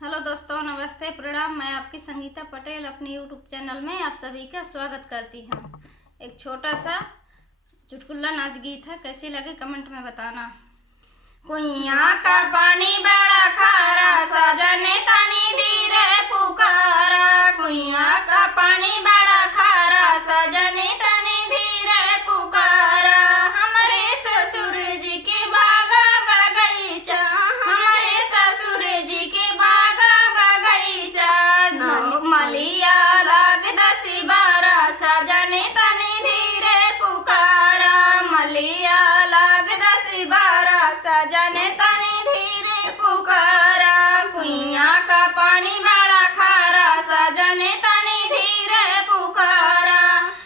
Hello दोस्तों, नमस्ते, प्रणाम। मैं आपकी संगीता पटेल अपने यूट्यूब चैनल में आप सभी का स्वागत करती हूँ। एक छोटा सा चुटकुला नाच गीत है, कैसी लगे कमेंट में बताना। कुइयां का पानी बड़ा खारा, सजने तनी धीरे पुकारा। कुइयां का पानी बड़ा खारा, सजने तनी धीरे पुकारा। हमारे ससुर जी के बागा बगीचा, हमारे ससुर जी के बागा बगीचा। मलिया लाग 10-12, सजने तनी धीरे पुकारा। मलिया लाग 10-12, सजने तनी धीरे पुकारा। कुइयां का पानी बड़ा खारा, सजने तनी धीरे पुकारा।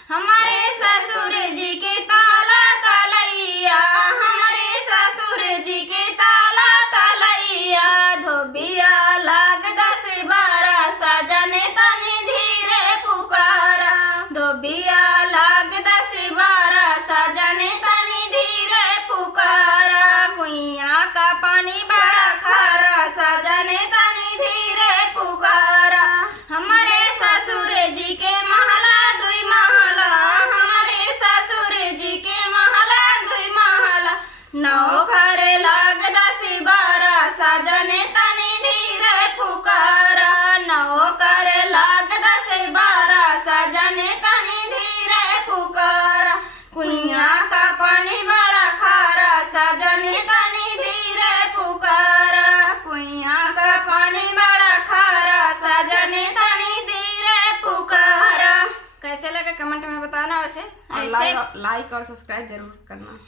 हमारे ससुर जी के ताला तलैया, हमारे ससुर जी के ताला तलैया। धोबिया लाग 10-12, सजने तनी धीरे पुकारा। धोबिया लाग 10-12, सजने तनी धीरे पुकारा। कुइयां का पानी बड़ा खारा, सजने तनी धीरे पुकारा। हमारे ससुर जी के महला 2 महला, हमारे ससुर जी के महला 2 महला। 9 घर लाग 10-12, सजने तनी धीरे पुकारा। 9 घर लाग 10-12, सजने तनी धीरे पुकारा। कुइयां का पानी बड़ा खारा, सजने तनी धीरे पुकारा। कुइयां का पानी बड़ा खारा, सजने तनी धीरे पुकारा। कैसे लगे कमेंट में बताना। वैसे ऐसे लाइक और सब्सक्राइब जरूर करना।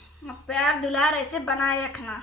प्यार दुलार ऐसे बनाए रखना।